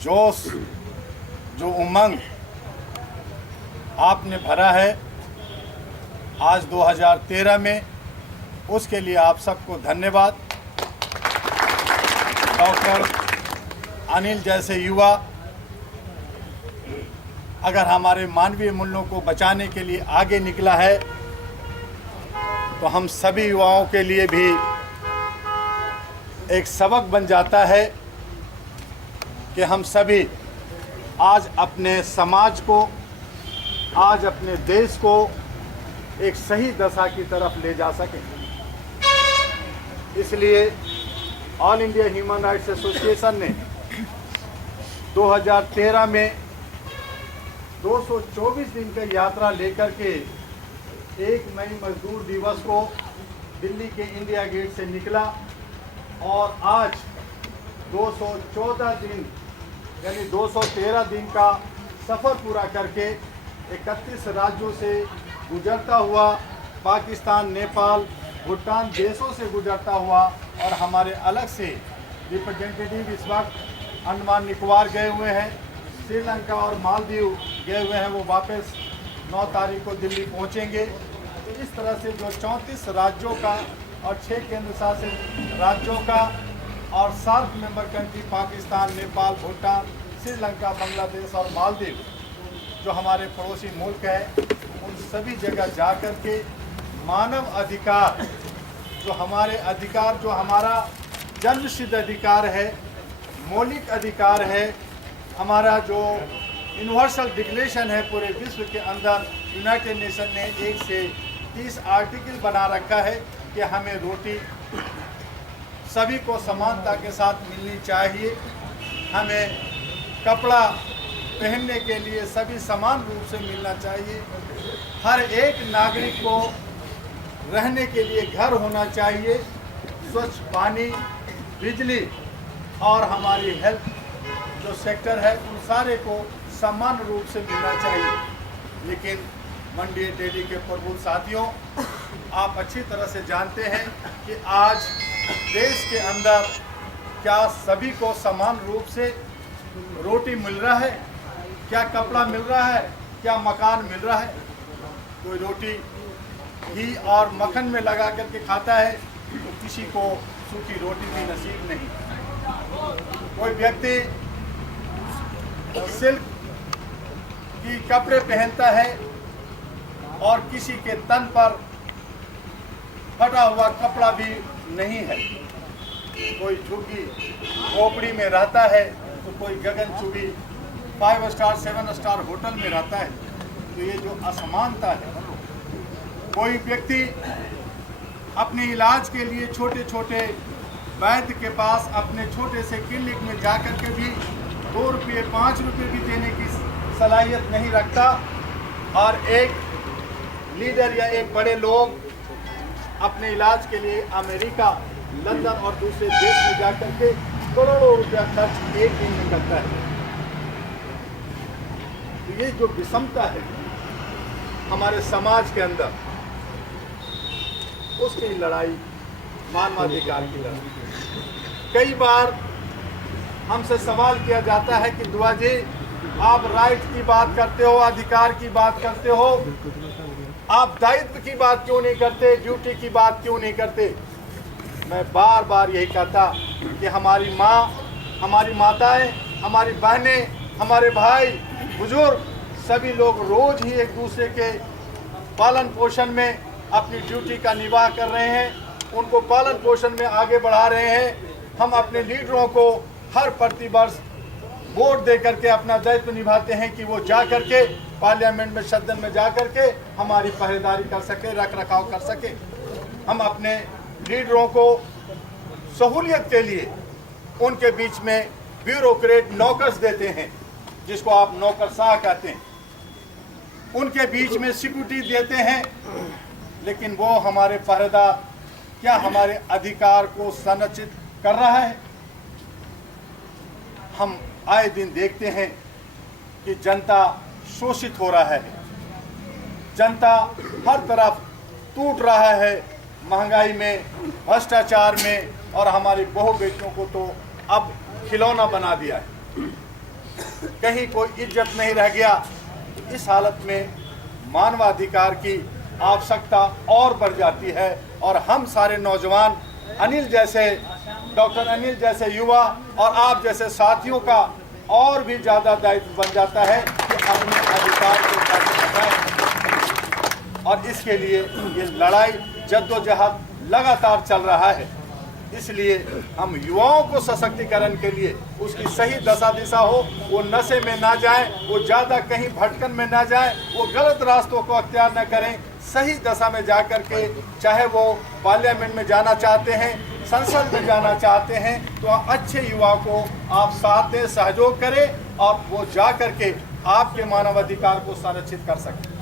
जोश, जो उमंग आपने भरा है आज 2013 में, उसके लिए आप सबको धन्यवाद। डॉक्टर अनिल जैसे युवा अगर हमारे मानवीय मूल्यों को बचाने के लिए आगे निकला है तो हम सभी युवाओं के लिए भी एक सबक बन जाता है कि हम सभी आज अपने समाज को, आज अपने देश को एक सही दशा की तरफ ले जा सकें। इसलिए all India human rights association ने 2013 में 224 दिन की यात्रा लेकर के 1 मई मजदूर दिवस को दिल्ली के इंडिया गेट से निकला और आज 214 दिन यानी 213 दिन का सफ़र पूरा करके 31 राज्यों से गुजरता हुआ पाकिस्तान, नेपाल, भूटान देशों से गुजरता हुआ और हमारे अलग से रिप्रेजेंटेटिव इस वक्त अंडमान निकोबार गए हुए हैं, श्रीलंका और मालदीव गए हुए हैं, वो वापस 9 तारीख को दिल्ली पहुंचेंगे। तो इस तरह से जो 34 राज्यों का और 6 केंद्र शासित राज्यों का और 7 मेंबर कंट्री पाकिस्तान, नेपाल, भूटान, श्रीलंका, बांग्लादेश और मालदीव जो हमारे पड़ोसी मुल्क है, उन सभी जगह जा कर के मानव अधिकार, जो हमारे अधिकार, जो हमारा जन्मसिद्ध अधिकार है, मौलिक अधिकार है, हमारा जो यूनिवर्सल डिक्लेरेशन है पूरे विश्व के अंदर, यूनाइटेड नेशन ने 1 से 30 आर्टिकल बना रखा है कि हमें रोटी सभी को समानता के साथ मिलनी चाहिए, हमें कपड़ा पहनने के लिए सभी समान रूप से मिलना चाहिए, हर एक नागरिक को रहने के लिए घर होना चाहिए, स्वच्छ पानी, बिजली और हमारी हेल्थ जो सेक्टर है उन सारे को समान रूप से मिलना चाहिए। लेकिन मंडी डेली के प्रबुद्ध साथियों, आप अच्छी तरह से जानते हैं कि आज देश के अंदर क्या सभी को समान रूप से रोटी मिल रहा है, क्या कपड़ा मिल रहा है, क्या मकान मिल रहा है? कोई रोटी घी और मक्खन में लगा करके खाता है तो किसी को सूखी रोटी भी नसीब नहीं। कोई व्यक्ति सिल्क की कपड़े पहनता है और किसी के तन पर फटा हुआ कपड़ा भी नहीं है। कोई झुग्गी झोपड़ी में रहता है तो कोई गगनचुंबी 5 स्टार 7 स्टार होटल में रहता है। तो ये जो असमानता है, कोई व्यक्ति अपने इलाज के लिए छोटे छोटे वैद्य के पास अपने छोटे से क्लिनिक में जाकर के भी 2 रुपये 5 रुपये भी देने की सलाहियत नहीं रखता, और एक लीडर या एक बड़े लोग अपने इलाज के लिए अमेरिका, लंदन और दूसरे देश में जाकर के करोड़ों रुपया खर्च एक दिन में करता है। तो ये जो विषमता है हमारे समाज के अंदर, उसकी लड़ाई, मानवाधिकार की लड़ाई। कई बार हमसे सवाल किया जाता है कि दुआ जी, आप राइट की बात करते हो, अधिकार की बात करते हो, आप दायित्व की बात क्यों नहीं करते, ड्यूटी की बात क्यों नहीं करते? मैं बार बार यही कहता कि हमारी माँ, हमारी माताएं, हमारी बहनें, हमारे भाई, बुजुर्ग सभी लोग रोज ही एक दूसरे के पालन पोषण में अपनी ड्यूटी का निर्वाह कर रहे हैं, उनको पालन पोषण में आगे बढ़ा रहे हैं। हम अपने लीडरों को हर प्रतिवर्ष वोट दे करके अपना दायित्व निभाते हैं कि वो जा करके पार्लियामेंट में, सदन में जा करके हमारी पहरेदारी कर सके, रख रखाव कर सके। हम अपने लीडरों को सहूलियत के लिए उनके बीच में ब्यूरोक्रेट नौकर्स देते हैं, जिसको आप नौकरशाह कहते हैं, उनके बीच में सिक्योरिटी देते हैं, लेकिन वो हमारे पहरेदार क्या हमारे अधिकार को संरक्षित कर रहा है? हम आए दिन देखते हैं कि जनता शोषित हो रहा है, जनता हर तरफ टूट रहा है, महंगाई में, भ्रष्टाचार में, और हमारी बहू बेटियों को तो अब खिलौना बना दिया है। कहीं कोई इज्जत नहीं रह गया। इस हालत में मानवाधिकार की आवश्यकता और बढ़ जाती है और हम सारे नौजवान अनिल जैसे, डॉक्टर अनिल जैसे युवा और आप जैसे साथियों का और भी ज़्यादा दायित्व बन जाता है कि अपने अधिकार को प्राप्त करना। और इसके लिए ये लड़ाई जद्दोजहद लगातार चल रहा है। इसलिए हम युवाओं को सशक्तिकरण के लिए उसकी सही दशा दिशा हो, वो नशे में ना जाए, वो ज़्यादा कहीं भटकन में ना जाए, वो गलत रास्तों को अख्तियार न करें, सही दशा में जा कर के, चाहे वो पार्लियामेंट में जाना चाहते हैं, संसद में जाना चाहते हैं, तो अच्छे युवा को आप साथ दें, सहयोग करें और वो जा कर के आपके मानवाधिकार को संरक्षित कर सकें।